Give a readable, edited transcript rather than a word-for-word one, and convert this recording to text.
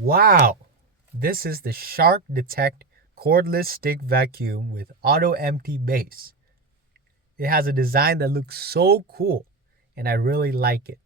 Wow! This is the Shark Detect cordless stick vacuum with auto empty base. It has a design that looks so cool and I really like it.